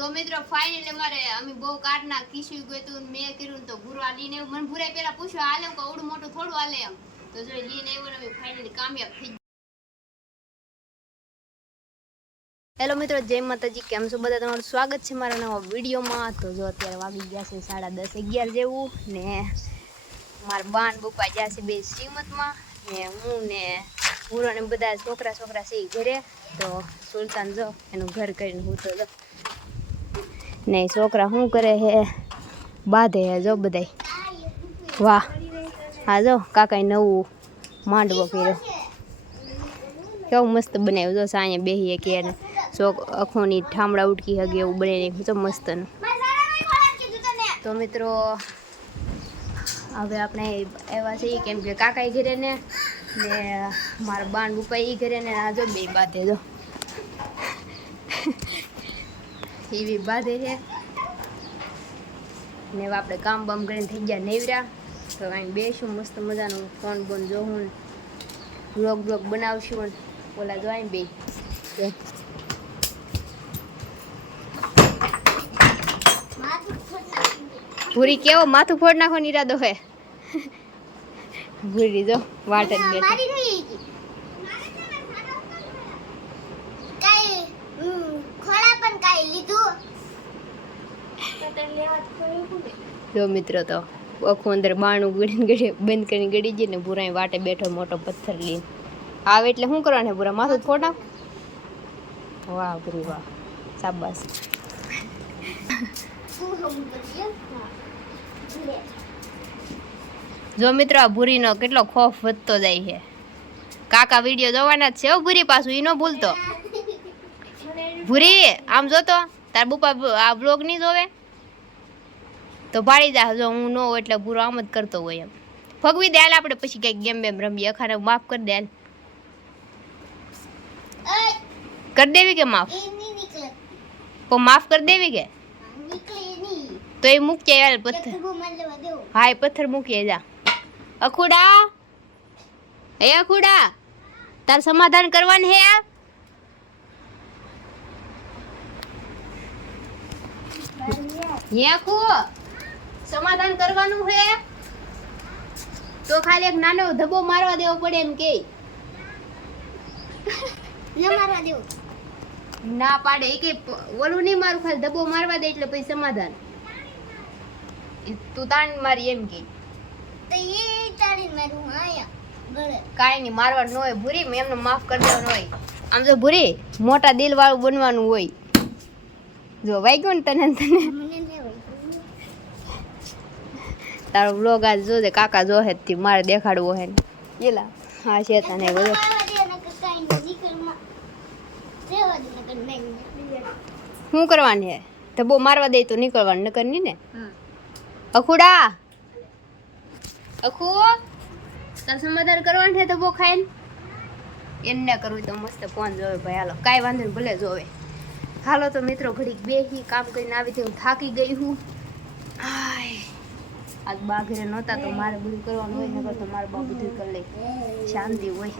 તો મિત્રો ફાઇનલી મારે અમે બહુ કાટના કીશું ગયું તું મેં કર્યું તો ભૂરવા લઈને મને ભૂરાઈ પેલા પૂછ્યું હાલે કે ઓડું મોટું થોડું હાલે એમ તો જો લઈને આવ્યો અમે ફાઇનલી કામયાબ થઈ. હેલો મિત્રો, જય માતાજી, કેમ છો બધા? તમારું સ્વાગત છે મારા નવા વિડીયોમાં. તો જો અત્યારે વાગી ગયા છે 10:30-11 જેવું ને મારા બાન બપા ગયા છે બે શ્રીમતમાં ને હું ને પૂરો ને બધા છોકરા છે ઘરે. તો સુલતાન જો એનું ઘર કરીને હું તો જો ને છોકરા શું કરે હે, બાંધે હે જો બધાય. વાહ, હા જો કાકાએ નવું માંડવો કર્યો, કેવું મસ્ત બનાવ્યું. જો સાંજે બેહીએ કે અખોની ઠામડા ઉટકી હગે એવું બનાવી નાખ્યું છે મસ્તનું. તો મિત્રો હવે આપણે એવા છીએ કેમ કે કાકા ઘરે ને મારા બાન બુપા એ ઘરે ને આ જો બે બાંધે જો એવી બાંધે છે ને આપણે કામ બામ કરીને થઈ ગયા નેવરા. તો કાંઈ બેસું મસ્ત મજાનું ફોન બોન જોઉં, બ્લોગ બનાવશું. ઓલા જો આવીને બે ભૂરી કેવો માથું ફોડ નાખવાનો ઈરાદો હે. ભૂરી જો વાટ જ બેઠી. જો મિત્રો તો આખું અંદર બાણું ગળીને બંધ કરીને ગળી જઈને ભૂરા વાટે બેઠો મોટો પથ્થર લઈને આવે એટલે શું કરવાનું ભૂરા માથું ફોડ નાખ. વાહ ભૂરી વાહ, શાબાશ. જો મિત્રો આ ભૂરીનો કેટલો ખોફ વધતો જાય છે. કાકા વિડીયો જોવાના જ છે ભૂરી પાછું ઈ ન ભૂલતો. ભૂરી આમ જોતો તાર બુપા આ બ્લોગ નહીં જોવે તો ભાડી જા. જો હું ન હોય એટલે ભૂરો આમ જ કરતો હોય એમ. ફગવી દે હાલ, આપણે પછી કઈક ગેમ બેમ રમીએ. અખાને માફ કરી દે હાલ. કરી દેવી કે માફ? તો માફ કરી દેવી કે તો એ મૂકજે યાર પથ્થર. હા એ પથ્થર મૂકીએ જા. અખુડા, હે અખુડા, તાર સમાધાન કરવાનું હે? યાકુ સમાધાન કરવાનું હે તો ખાલી એક નાનો ધબ્બો મારવા દેવો પડે એમ કે મારવા દેવો ના પાડે એ કે ઓલું નહીં મારું, ખાલી ધબ્બો મારવા દે એટલે પછી સમાધાન. તું તાણ મારી એમ કે કાંઈ નહીં મારવાનું ન હોય ભૂરી, મેં એમને માફ કરી દેવાનું હોય. આમ જો ભૂરી મોટા દિલ વાળું બનવાનું હોય. જો વાગ્યો ને તને તારો બ્લોગ આજ જોજે, કાકા જોહે થી મારે દેખાડવો હે એલા. હા છે તને બધો શું કરવાનું હે? ધબ્બો મારવા દે તો નીકળવાનું, નકર નહીં ને. અખુડા, અખુ તાર સમાધાન કરવાનું છે ધબ્બો ખાઈને? એને કરવું તો મસ્ત ફોન જોવે ભાઈ. હાલો કાંઈ વાંધો નહીં, ભલે જોવે. હાલો તો મિત્રો ઘડીક બેસી કામ કરીને આવી હતી, હું થાકી ગઈ હું. આજ બા ઘરે નહોતા તો મારે બધું કરવાનું હોય, નકર તો મારે બા બધું કરી લે, શાંતિ હોય.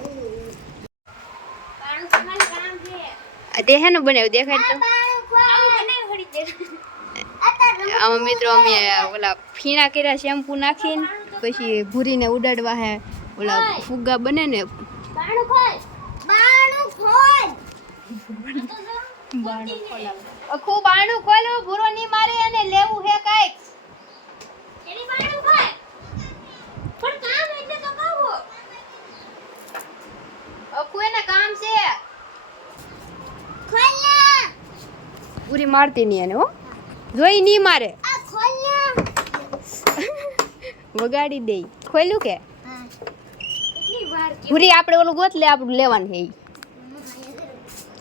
તે હે ને બનાવ્યું દેખાય તો. આમાં મિત્રો અમે ઓલા ફીણા કર્યા શેમ્પુ નાખીને, પછી ભૂરીને ઉડાડવા હે ઓલા ફુગ્ગા બને ને. ખૂબ બાણું ખોલો, ભૂરો નહીં મારે અને લેવું હે કાઈક. એની બાણું ખોલ પણ કામ એટલે તો કહો અખુ એને કામ છે. ખોલ ના પૂરી મારતી નહીં એને હો, જોઈ નહીં મારે. આ ખોલ ના વગાડી દે. ખોલ્યું કે? હા. કેટલી વાર પૂરી આપણે ઓલું ગોત લે, આપણું લેવાનું હે.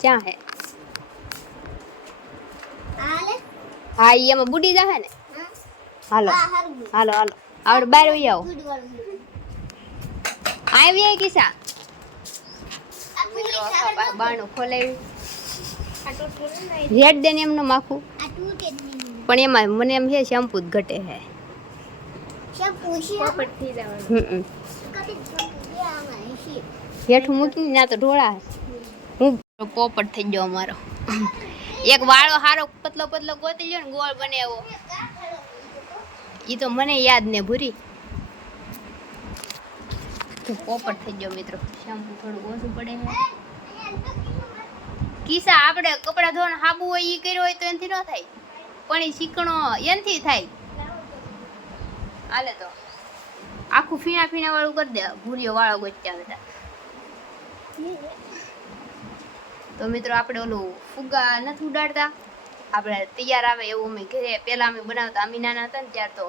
ક્યાં હે? હા એમાં બુડી જાહે ને. હાલો હાલો હાલો આપણે બહાર વહી આવો. આવી કિસ્સા બાણું ખોલાવ્યું રેડ દે ને એમનું માખું, પણ એમાં મને એમ છે શેમ્પુ જ ઘટે હે. હેઠું મૂકીને ના તો ઢોળા હું પોપટ થઈ ગયો અમારો. એક વાળો હારો પતલો પતલો ગોતી લ્યો ને ગોળ બને એવો. ઈ તો મને યાદ ને ભૂરી. તો પોપટ થઈ ગયો મિત્રો. શેમ્પુ થોડું ઓછું પડે છે. કિસ્સા આપણે કપડા ધોવાનું હાબુ હોય ઈ કર્યો હોય તો એનથી ન થાય. પણ ઈ શીકણો એનથી થાય. હાલે તો આખું ફીણા ફીણા વાળું કરી દે. ભૂરીઓ વાળો ગોત્યા બધા. તો મિત્રો આપણે ઓલું ફુગ્ગા નથી ઉડાડતા. આપણે તૈયાર આવે એવું અમે ઘરે પહેલા અમે બનાવતા. અમે નાના હતા ને ત્યાર તો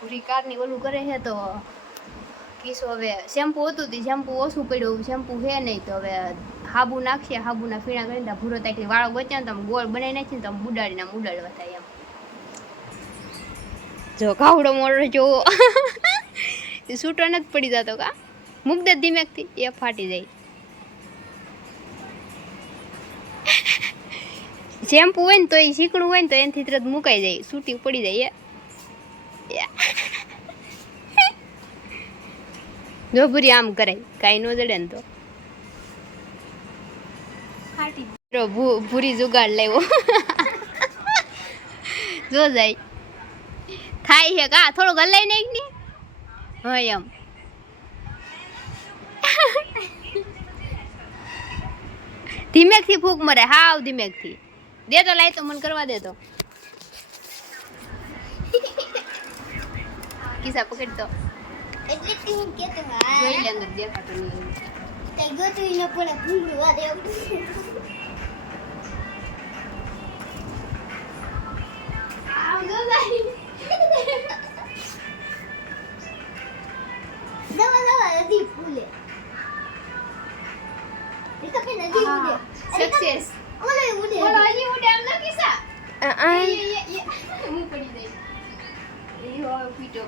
પૂરી કારની ઓલું કરે છે તો કિસ્સો હવે શેમ્પુ હતું તે શેમ્પુ ઓછું પડ્યું. શેમ્પુ છે નહીં તો હવે હાબુ નાખીએ. હાબુના ફીણા કરીને ભૂરો તાકલી વાળો ગોચ્યા ને તમે ગોળ બનાવી નાખીને તમે ઉડાડીને ઉડાડવા થાય એમ. જો કાવડો મોડો જોવો છૂટો નથી પડી જતો કા. મૂક દે ધીમેકથી એ ફાટી જાય. શેમ્પુ હોય ને તો એ શીકણું હોય ને તો એનાથી તરત મુકાઈ જાય. છૂટી પડી જાય. જો ભૂરી આમ કરાય કાંઈ ન જડે ને તો ભૂરી જુગાડ લાવ્યો. જો જાય થાય છે કા થોડુંક હલાઈ નાખ ને. હા એમ ધીમેકથી ફૂંક મરે. હાવ ધીમેકથી દે તો. લાય તો મને કરવા દે તો. કિસ્સા પકડ તો એટલે ટીમ કે તો જોઈ લે અંદર દેખાતું નહીં. તે ગોતવી ન પડે ભૂલું આ દે. આવ ગો ભાઈ દવા નદી ફૂલે. એ તો કે નદી ઉડે. સક્સેસ ઓલે ઉડે. ઓલો હજી ઉડે આમ ન કિસ્સા. હું પડી જાય. એ હો પીટો.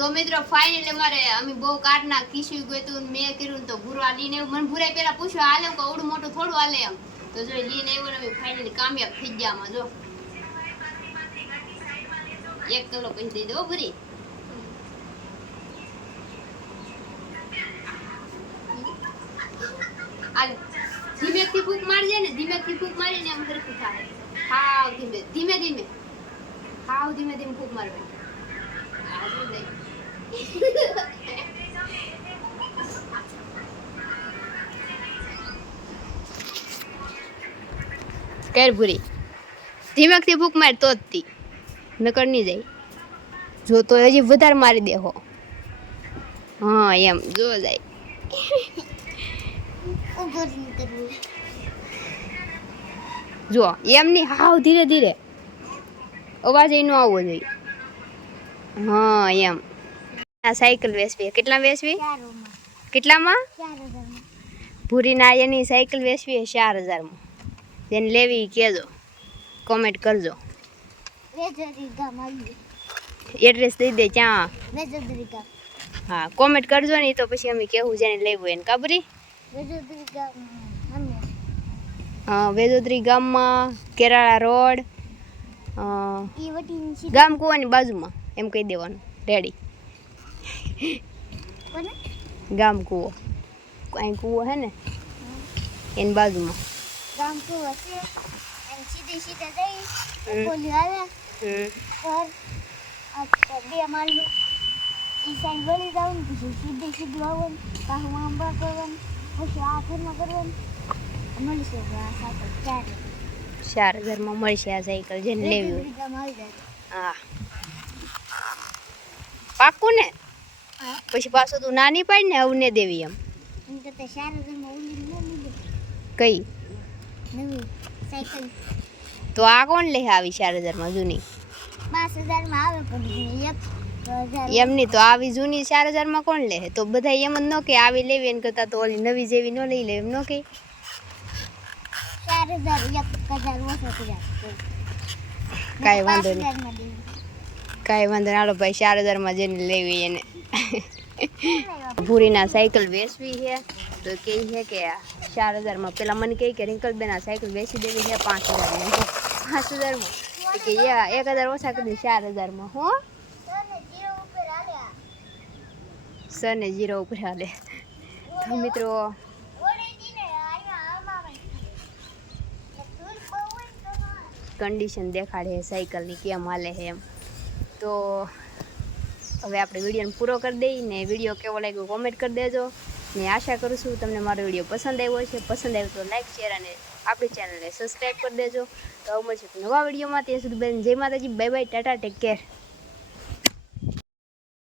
તો મિત્રો ફાઇનલી મારે અમે બહુ કાઢના કિસ્યું ગયું મેં કર્યું તો ભૂરવા લઈને મને ભૂરાય પેલા પૂછ્યું હાલે કે આવડું મોટું થોડું હાલે એમ. તો જો લઈને આવ્યો ને અમે ફાઇનલી કામયાબ થઈ ગયા આમાં. જો 1 કિલો પૈસા દઈ દો ભૂરી. હાલે ધીમેથી ફૂંક મારજે ને. ધીમેથી ફૂંક મારીને આમ સરખું થાય. હાવ ધીમે ધીમે ધીમે. હાવ ધીમે ધીમે ફૂંક મારવાની. આ જો દે કેર ભૂરી ધીમેકથી ફૂંક માર તો જ તી નકર નહીં જાય. જો તો હજી વધારે મારી દે હો. હા એમ જો જાય. જો એમ નહીં હાવ ધીરે ધીરે. અવાજ એનો આવવો જોઈએ. હા એમ. આ સાયકલ વેચવી કેટલા વેચવી? કેટલામાં? 4000. ભૂરીના એની સાયકલ વેચવી 4000માં. જેને લેવી કહેજો, કોમેન્ટ કરજો. એડ્રેસ દઈ દે ક્યાં. હા કોમેન્ટ કરજો ને તો પછી અમે કેવું જેને લેવું એને કાબરી. વેજોદરી ગામમાં કેરાળા રોડ ગામ કુવાની બાજુમાં એમ કહી દેવાનું. રેડી ગામ કુવો. અહીં કુવો હે ને એની બાજુમાં ગામ કુવો છે. એમ સીધી સીધા જઈ પોલી આવે પર બે માળનું ઈ સાઈડ વળી જાવ ને પછી સીધી સીધું આવવાનું. પાછું આંબા કરવાનું પછી આ ઘરમાં કરવાનું. મળશે આ સાયકલ 4000માં મળશે. આ સાયકલ જેને લેવી હોય. હા પાક્કું ને. પછી પાછું તું નાની પાડ ને અવને દેવી એમ. કઈ સાયકલ તો આ કોણ લે આવી 4000માં જૂની? 5000માં આવે પણ એમ નહીં તો આવી જૂની 4000માં કોણ લે? તો બધા એમ જ ન કે આવી લેવી એને કરતા તો ઓલી નવી જેવી ન લઈ લે એમ ન કે. 4000 કાંઈ વાંધો નહીં. કાંઈ વાંધો હાલો ભાઈ 4000માં જેને લેવી એને. ભૂરીના સાયકલ વેચવી છે તો કહે છે કે 4000માં. પેલા મને કહે કે રિંકલબેન આ સાયકલ વેચી દેવી છે 5000. 5000માં કે 1000 ઓછા કરી દે 4000 માં હો સને 0 ઉપર હાલે તો મિત્રો કન્ડિશન દેખાડે સાયકલની કેમ હાલે છે એમ તો હવે આપણે વિડીયોને પૂરો કરી દઈએ ને વિડીયો કેવો લાગ્યો કોમેન્ટ કરી દેજો ને આશા કરું છું તમને મારો વિડીયો પસંદ આવ્યો છે પસંદ આવ્યો તો લાઈક શેર અને આપણી ચેનલને સબસ્ક્રાઈબ કરી દેજો તો મળશે નવા વિડીયોમાં ત્યાં સુધી બેન જય માતાજી bye bye Tata take care